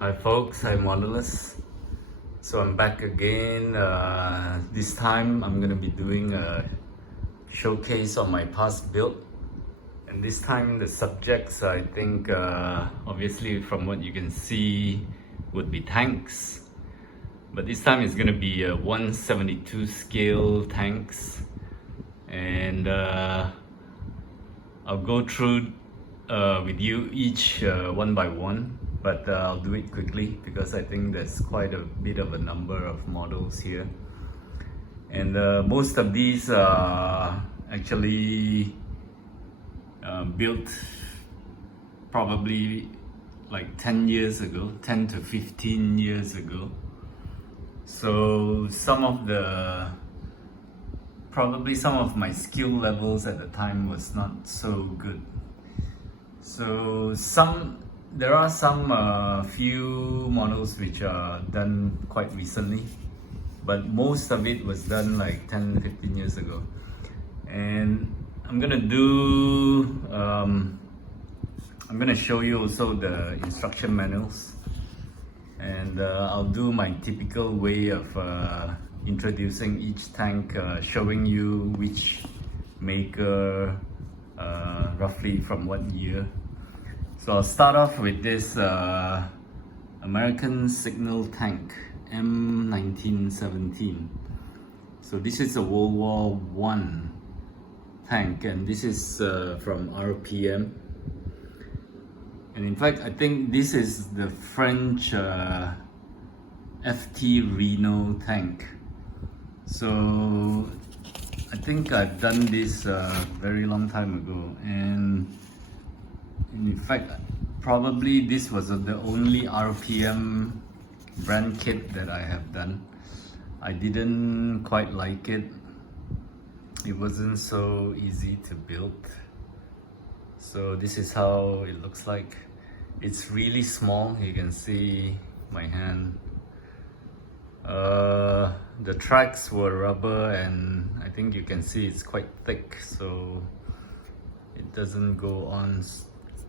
Hi folks, I'm Wanderless. So I'm back again. This time I'm gonna be doing a showcase on my past build. And this time the subjects, I think, obviously from what you can see, would be tanks. But this time it's gonna be 172 scale tanks. And I'll go through with you each one by one. But I'll do it quickly because I think there's quite a bit of a number of models here. And most of these are actually built probably like 10 years ago, 10 to 15 years ago. So probably some of my skill levels at the time was not so good. So there are some few models which are done quite recently, but most of it was done like 10-15 years ago. And I'm gonna show you also the instruction manuals, and I'll do my typical way of introducing each tank, showing you which maker, roughly from what year. So I'll start off with this American Signal tank, M1917. So this is a World War I tank, and this is from RPM. And in fact, I think this is the French FT Reno tank. So I think I've done this very long time ago, and in fact, probably this was the only RPM brand kit that I have done. I didn't quite like it. It wasn't so easy to build. So this is how it looks like. It's really small. You can see my hand. The tracks were rubber, and I think you can see it's quite thick, so it doesn't go on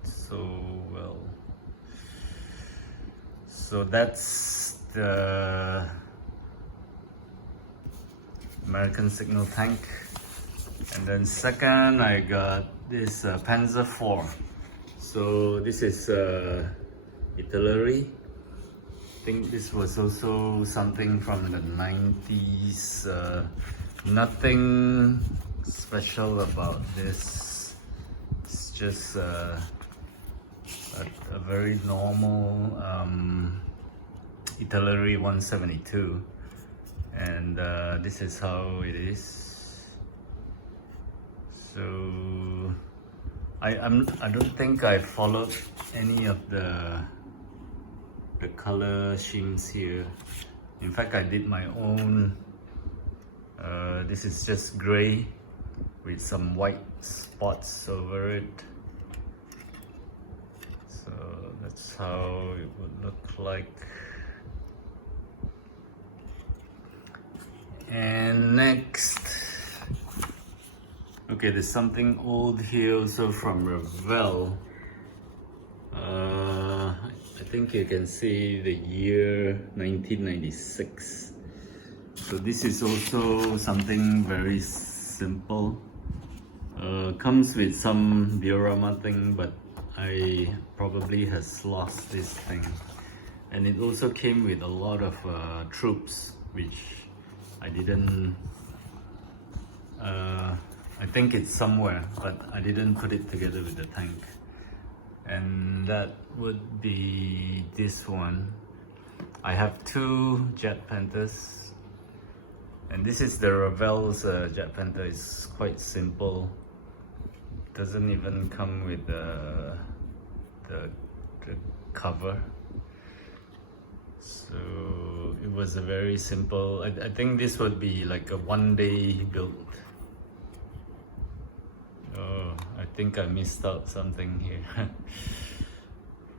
so well. So that's the American Signal tank. And then second, I got this Panzer 4. So this is Italeri. I think this was also something from the 90s. Nothing special about this. It's just a very normal Italeri 172, and this is how it is. So I don't think I followed any of the color schemes here. In fact, I did my own. This is just gray with some white spots over it. So that's how it would look like. And next, okay, there's something old here also from Revell. I think you can see the year 1996. So this is also something very simple. Comes with some diorama thing, but I probably has lost this thing. And it also came with a lot of troops, which I didn't, I think it's somewhere, but I didn't put it together with the tank. And that would be this one. I have two Jagdpanthers, and this is the Revell's Jagdpanther. It's quite simple. Doesn't even come with the cover. So it was a very simple, I think this would be like a one-day build. Oh, I think I missed out something here.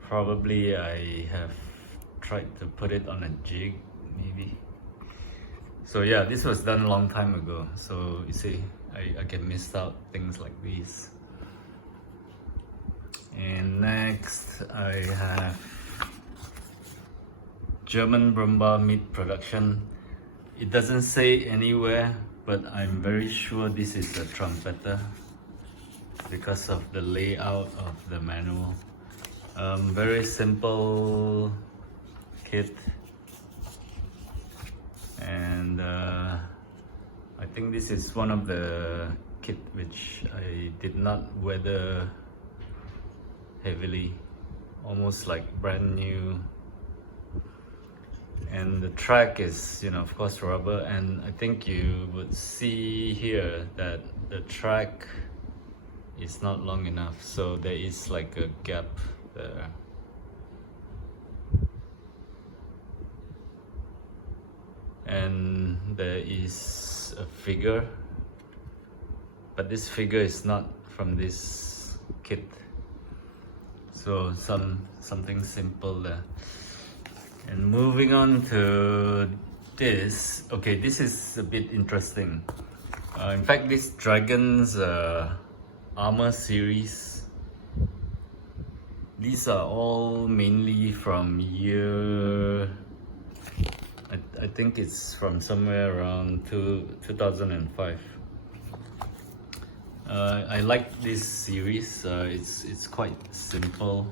Probably I have tried to put it on a jig, maybe. So yeah, this was done a long time ago. So you see, I can miss out things like these. And next I have German Brummbar Mid production. It doesn't say anywhere, but I'm very sure this is a Trumpeter because of the layout of the manual. Very simple kit, and I think this is one of the kit which I did not weather heavily, almost like brand new. And the track is, of course, rubber, and I think you would see here that the track is not long enough, so there is like a gap there. And there is a figure, but this figure is not from this kit, so something simple there. And moving on to this, okay, this is a bit interesting. In fact, this Dragon's armor series, these are all mainly from year, I think it's from somewhere around 2005. I like this series. It's quite simple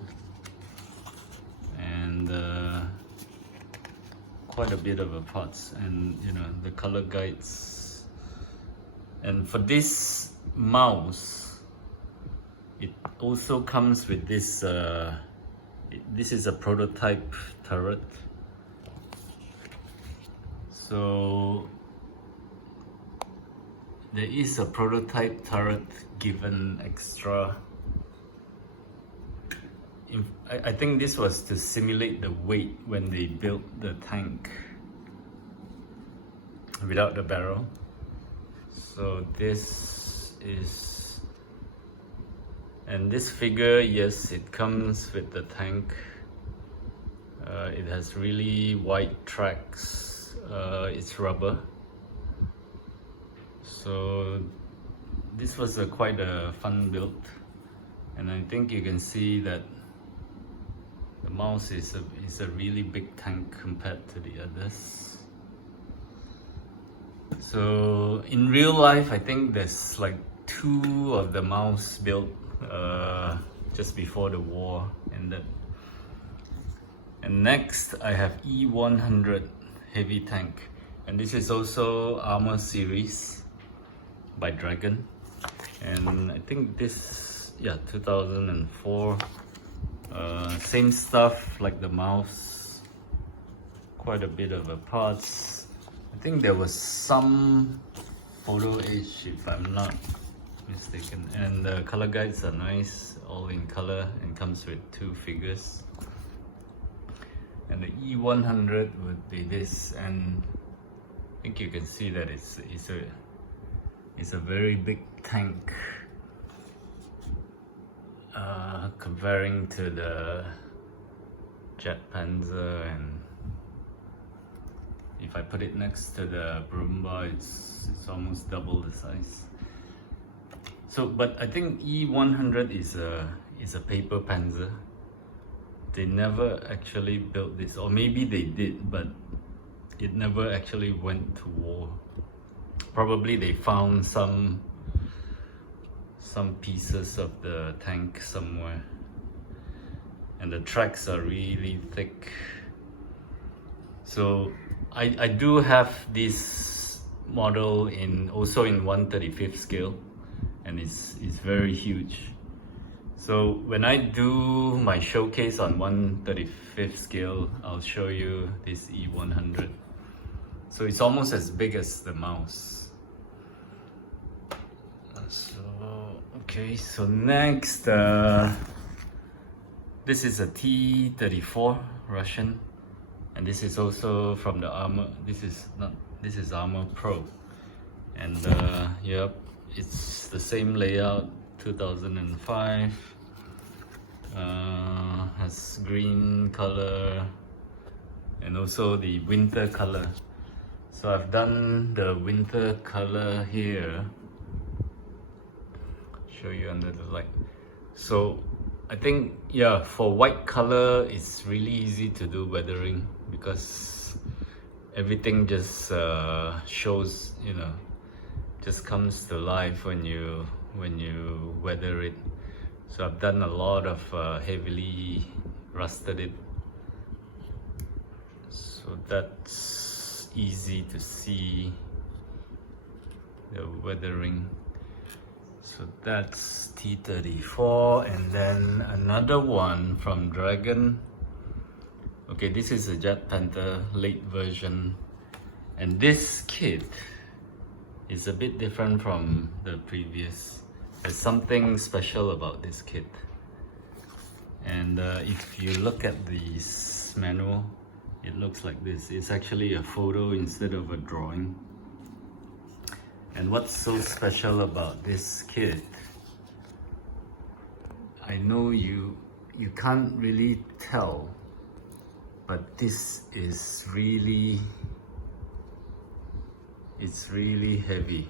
and quite a bit of parts, and the color guides. And for this mouse, it also comes with this. This is a prototype turret. So there is a prototype turret given extra. I think this was to simulate the weight when they built the tank without the barrel. So this is, and this figure, yes, it comes with the tank. It has really wide tracks. It's rubber. So this was quite a fun build, and I think you can see that the mouse is a really big tank compared to the others. So in real life, I think there's like 2 of the mouse built just before the war ended. And next I have E100 heavy tank, and this is also armor series by Dragon, and I think this, 2004. Same stuff like the mouse, quite a bit of parts. I think there was some photo etch, if I'm not mistaken, and the color guides are nice, all in color, and comes with 2 figures. And the E100 would be this, and I think you can see that it's a very big tank. Comparing to the Jagdpanther, and if I put it next to the Brummbar, it's almost double the size. So, but I think E100 is a paper Panzer. They never actually built this, or maybe they did, but it never actually went to war. Probably they found some pieces of the tank somewhere, and the tracks are really thick. So I do have this model also in 1/35 scale, and it's very huge. So when I do my showcase on 1/35 scale, I'll show you this E100. So it's almost as big as the mouse. Okay, so next, this is a T-34 Russian, and this is also from the armor. This is Armor Pro, and yep, it's the same layout, 2005. Has green color and also the winter color. So I've done the winter color here. Show you under the light. So I think, yeah, for white color, it's really easy to do weathering because everything just shows, you know, just comes to life when you weather it. So I've done a lot of heavily rusted it, so that's easy to see the weathering. So that's T34, and then another one from Dragon. Okay, this is a Jagdpanther late version, and this kit is a bit different from the previous. There's something special about this kit, and if you look at this manual, it looks like this. It's actually a photo instead of a drawing. And what's so special about this kit, I know you can't really tell, but this is really, it's really heavy.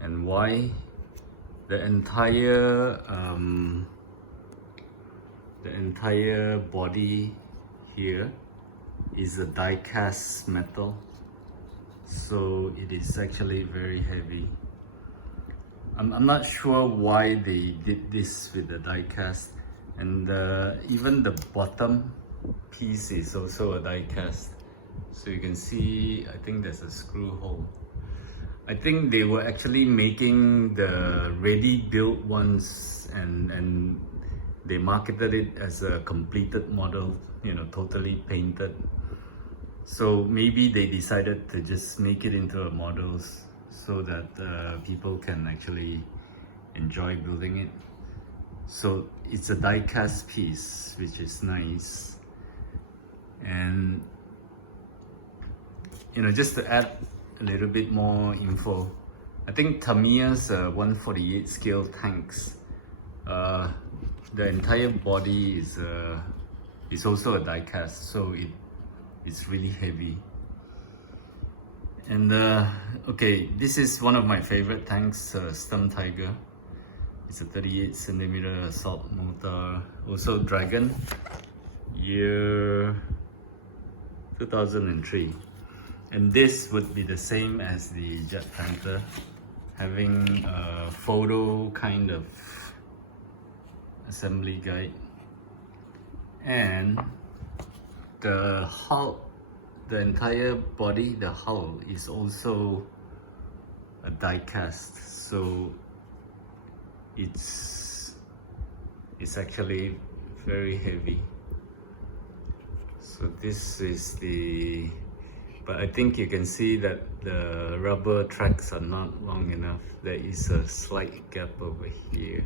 And why? The entire body here is a die-cast metal, so it is actually very heavy. I'm not sure why they did this with the die-cast, and even the bottom piece is also a die-cast. So you can see, I think there's a screw hole. I think they were actually making the ready-built ones, and they marketed it as a completed model, you know, totally painted. So maybe they decided to just make it into a models so that people can actually enjoy building it. So it's a die-cast piece, which is nice. And you know, just to add a little bit more info, I think Tamiya's 148 scale tanks, the entire body is also a die-cast, so it's really heavy. And okay, this is one of my favorite tanks, Sturmtiger. It's a 38cm assault mortar, also Dragon, year 2003. And this would be the same as the Jagdpanther, having a photo kind of assembly guide. And the hull, the entire body, the hull is also a die-cast, so it's actually very heavy. So this is the, but I think you can see that the rubber tracks are not long enough. There is a slight gap over here,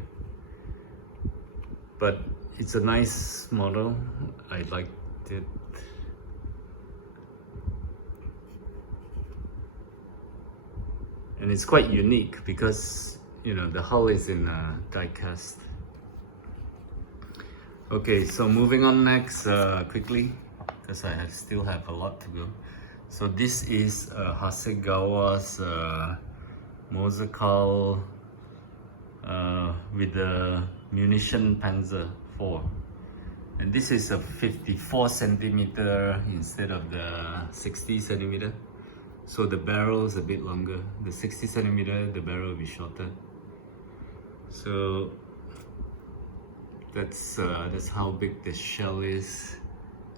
but it's a nice model. I liked it. And it's quite unique because, you know, the hull is in a die-cast. Okay, so moving on next quickly, because I still have a lot to go. So this is Hasegawa's Morser Karl with the Munitionspanzer 4. And this is a 54cm instead of the 60cm. So the barrel is a bit longer. The 60cm, the barrel will be shorter. So that's how big the shell is.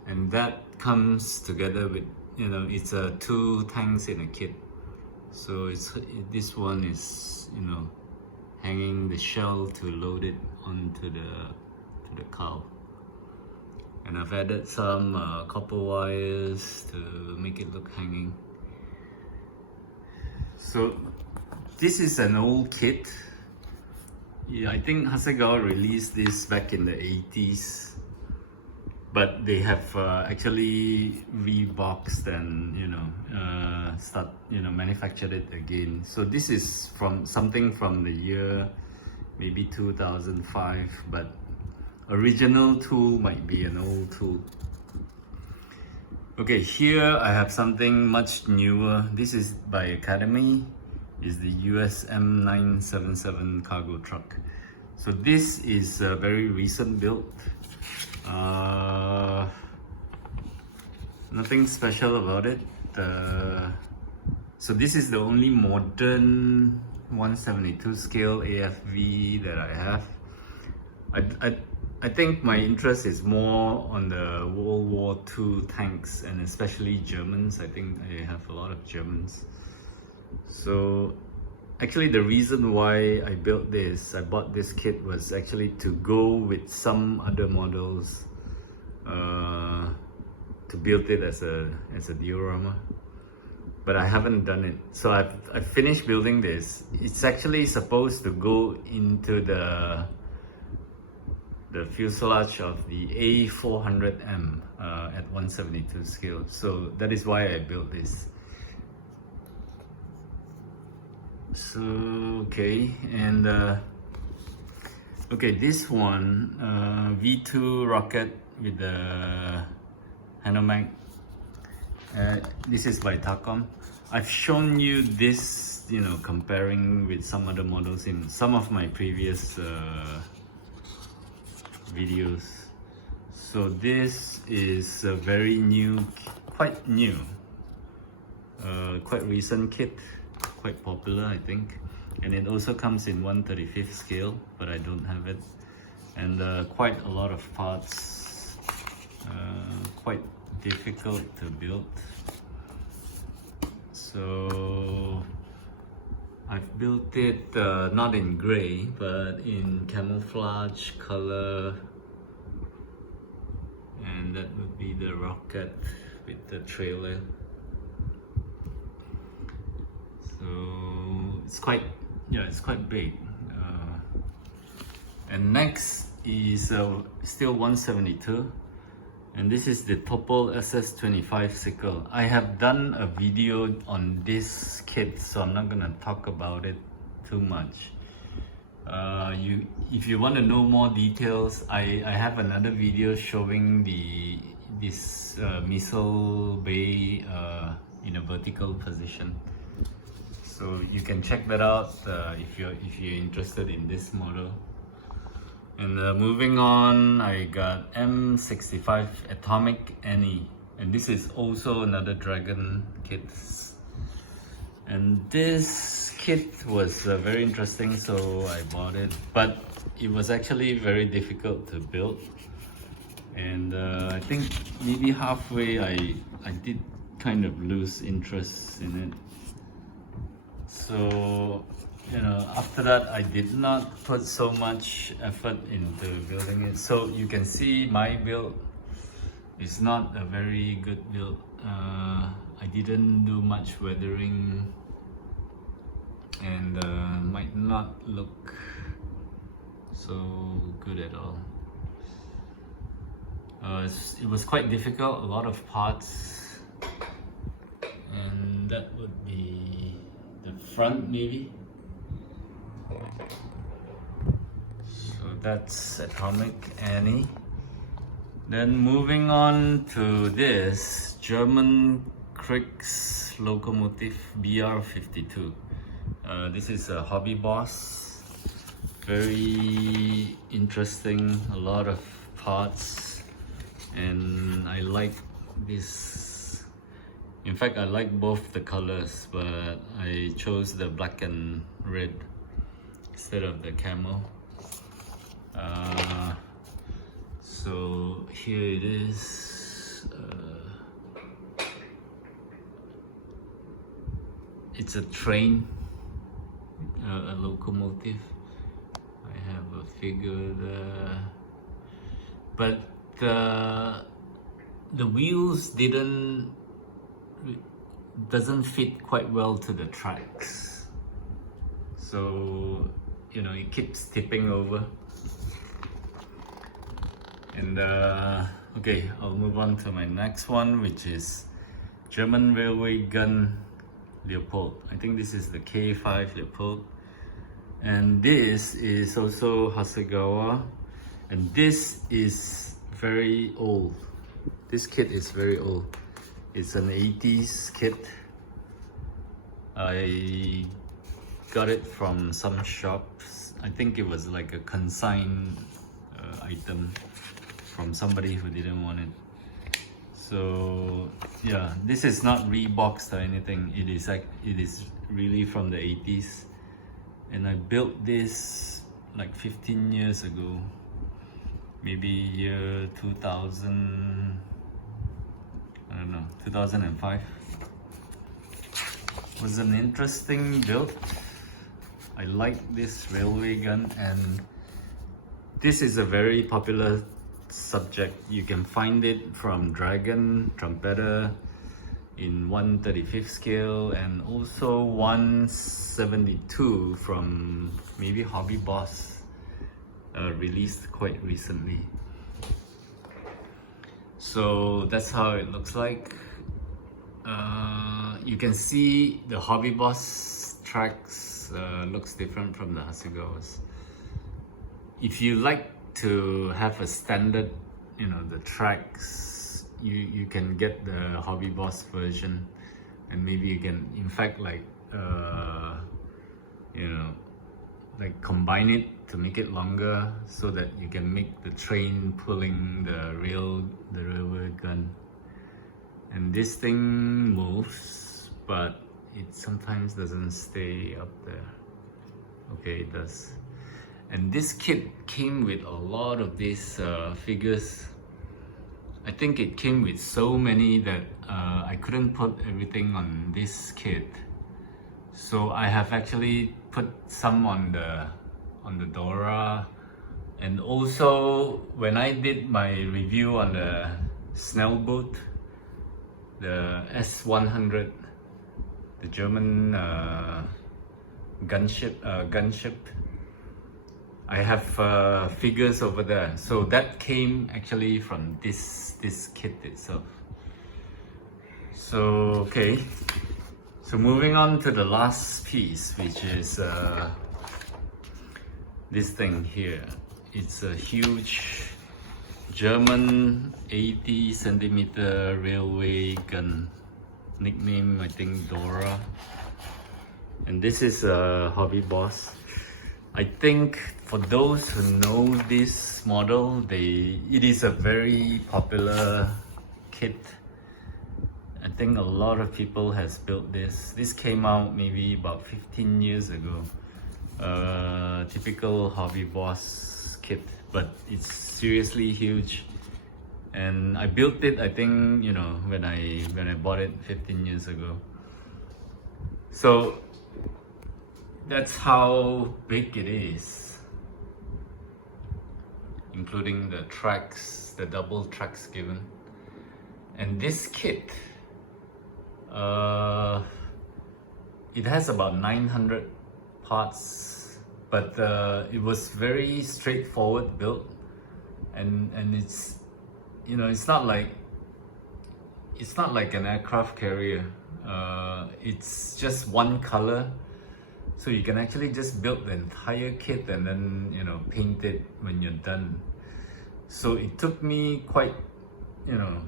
And that comes together with, you know, it's 2 tanks in a kit. So this one is, you know, hanging the shell to load it onto the Karl. And I've added some copper wires to make it look hanging. So this is an old kit. Yeah, I think Hasegawa released this back in the 80s, but they have actually reboxed and, you know, manufactured it again. So this is from something from the year maybe 2005, but original tool might be an old tool. Okay, here I have something much newer. This is by Academy. Is the US M977 cargo truck. So this is a very recent build. Nothing special about it. So this is the only modern 172 scale AFV that I have. I think my interest is more on the World War II tanks, and especially Germans. I think I have a lot of Germans. So actually the reason why I bought this kit was actually to go with some other models to build it as a diorama. But I haven't done it. So I've finished building this. It's actually supposed to go into the fuselage of the A400M at 172 scale. So that is why I built this. So okay, and okay, this one V2 rocket with the Hanomag. This is by Takom. I've shown you this, you know, comparing with some other models in some of my previous videos. So this is a very new, quite recent kit, quite popular I think. And it also comes in 1/35th scale, but I don't have it. And quite a lot of parts, quite difficult to build. So I've built it not in gray, but in camouflage color, and that would be the rocket with the trailer. So it's quite big. And next is still 172. And this is the Topol SS25 Sickle. I have done a video on this kit, so I'm not gonna talk about it too much. If you want to know more details, I have another video showing this missile bay in a vertical position. So you can check that out if you're interested in this model. And moving on, I got M65 Atomic Annie, and this is also another Dragon kit. And this kit was very interesting, so I bought it. But it was actually very difficult to build, and I think maybe halfway I did kind of lose interest in it. So, you know, after that I did not put so much effort into building it. So you can see my build is not a very good build. I didn't do much weathering, and might not look so good at all. It was quite difficult, a lot of parts, and that would be the front maybe. So that's Atomic Annie. Then moving on to this German Kriegslokomotive BR52. This is a Hobby Boss. Very interesting, a lot of parts, and I like this. In fact, I like both the colors, but I chose the black and red instead of the camo. So here it is. It's a train, a locomotive. I have a figure there, but the wheels doesn't fit quite well to the tracks, so you know, it keeps tipping over. And okay, I'll move on to my next one, which is German railway gun Leopold. I think this is the K5 Leopold, and this is also Hasegawa, and this is very old. This kit is very old. It's an 80s kit. I got it from some shops. I think it was like a consigned item from somebody who didn't want it. So yeah, this is not reboxed or anything. It is really from the 80s, and I built this like 15 years ago, maybe year 2000, I don't know, 2005. It was an interesting build. I like this railway gun, and this is a very popular subject. You can find it from Dragon, Trumpeter in 1/35 scale, and also 1/72 from maybe Hobby Boss, released quite recently. So that's how it looks like. You can see the Hobby Boss tracks looks different from the Hasegawas. If you like to have a standard, you know, the tracks, you can get the Hobby Boss version, and maybe you can in fact like you know, like combine it to make it longer so that you can make the train pulling the railway gun. And this thing moves, but it sometimes doesn't stay up there. Okay, it does. And this kit came with a lot of these figures. I think it came with so many that I couldn't put everything on this kit. So I have actually put some on the Dora. And also when I did my review on the Snell boat, the S100, the German gunship, I have figures over there. So that came actually from this kit itself. So okay, so moving on to the last piece, which is this thing here. It's a huge German 80 centimeter railway gun, nickname I think Dora. And this is a Hobby Boss. I think for those who know this model, it is a very popular kit. I think a lot of people has built this. This came out maybe about 15 years ago. Typical Hobby Boss kit, but it's seriously huge. And I built it, I think, you know, when I bought it 15 years ago. So that's how big it is, including the tracks, the double tracks given. And this kit, it has about 900 parts, but it was very straightforward built, and it's, you know, it's not like an aircraft carrier. It's just one color, so you can actually just build the entire kit and then, you know, paint it when you're done. So it took me quite, you know,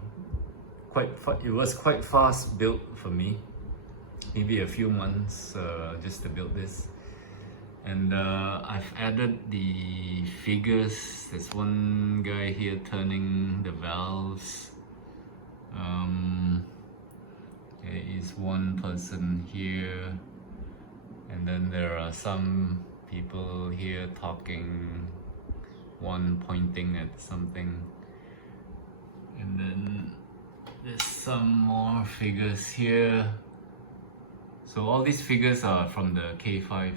it was quite fast built for me, maybe a few months just to build this. And I've added the figures. There's one guy here turning the valves. There is one person here, and then there are some people here talking, one pointing at something, and then there's some more figures here. So all these figures are from the K5,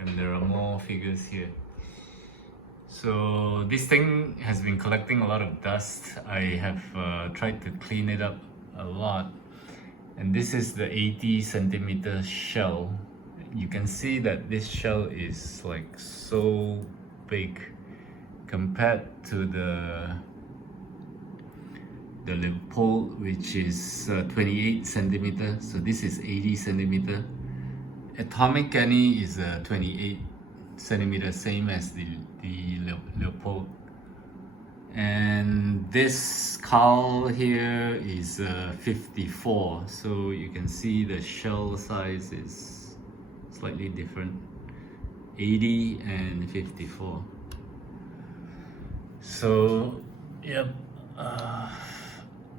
and there are more figures here. So this thing has been collecting a lot of dust. I have tried to clean it up a lot. And this is the 80 centimeter shell. You can see that this shell is like so big compared to the Leopold, which is 28 centimeter. So this is 80 centimeter. Atomic Annie is 28 centimeter, same as the Leopold. And this Karl here is 54. So you can see the shell size is slightly different. 80 and 54. So yep,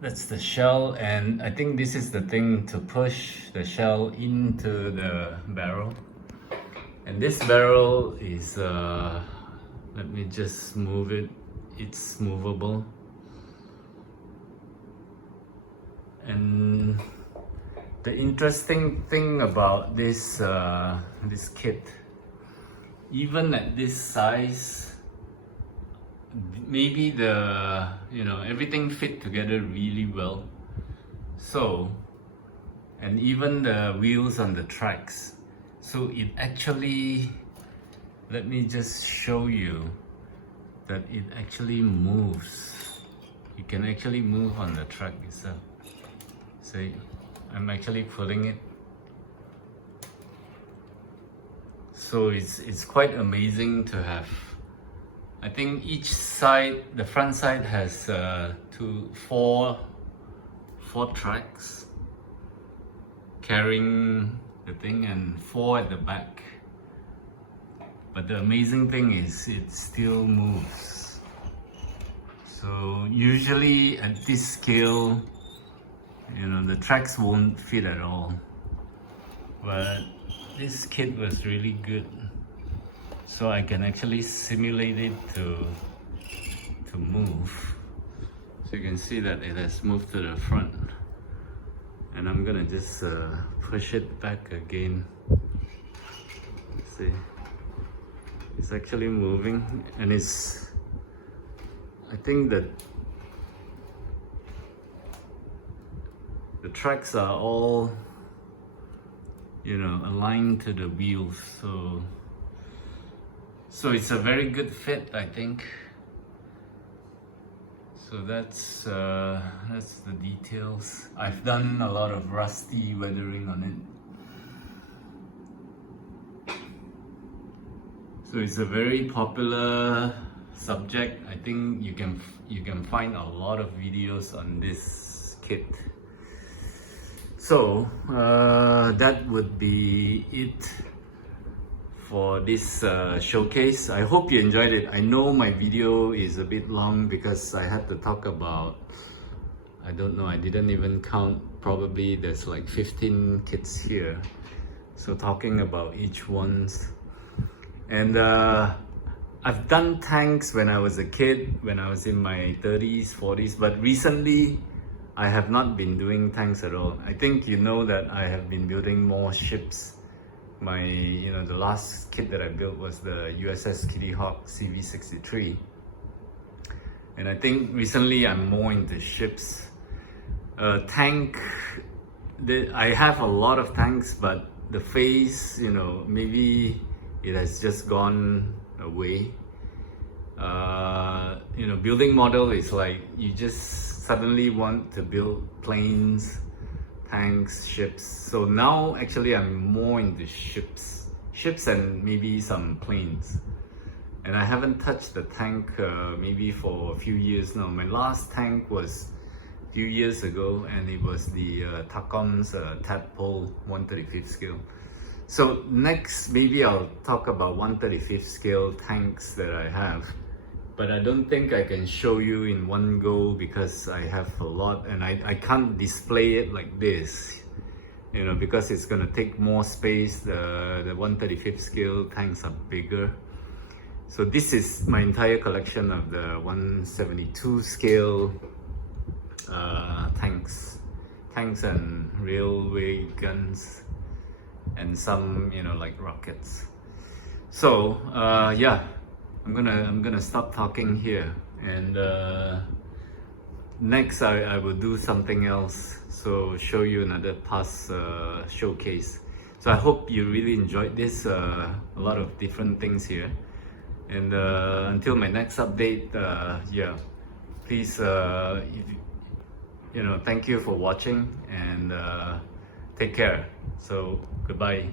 that's the shell, and I think this is the thing to push the shell into the barrel. And this barrel is let me just move it. It's movable. And the interesting thing about this this kit, even at this size, maybe the everything fit together really well. So, and even the wheels on the tracks. So it actually, let me just show you that it actually moves. You can actually move on the track itself. See, I'm actually pulling it. So it's quite amazing to have. I think each side, the front side has four tracks carrying the thing, and 4 at the back. But the amazing thing is it still moves. So usually at this scale, the tracks won't fit at all. But this kit was really good. So I can actually simulate it to move. So you can see that it has moved to the front. And I'm gonna just push it back again. See, it's actually moving, and I think that the tracks are all aligned to the wheels, so it's a very good fit, I think. So that's the details. I've done a lot of rusty weathering on it. So it's a very popular subject. I think you can find a lot of videos on this kit. So that would be it for this showcase. I hope you enjoyed it. I know my video is a bit long because I had to talk about, I don't know, I didn't even count, probably there's like 15 kits here. So talking about each one's. And I've done tanks when I was a kid, when I was in my 30s, 40s, but recently I have not been doing tanks at all. I think you know that I have been building more ships. The last kit that I built was the USS Kitty Hawk CV63. And I think recently I'm more into ships. Tank, I have a lot of tanks, but the phase, maybe it has just gone away. Building model is like you just suddenly want to build planes, tanks, ships. So now actually I'm more into ships and maybe some planes. And I haven't touched the tank maybe for a few years now. My last tank was a few years ago, and it was the Takom's Topol 135th scale. So next maybe I'll talk about 135th scale tanks that I have. But I don't think I can show you in one go because I have a lot, and I can't display it like this, because it's gonna take more space. The 135th scale tanks are bigger. So this is my entire collection of the 172 scale tanks and railway guns, and some like rockets. So yeah. I'm gonna stop talking here, and next I will do something else, so show you another past showcase. So I hope you really enjoyed this, a lot of different things here, and until my next update, yeah, please thank you for watching, and take care. So goodbye.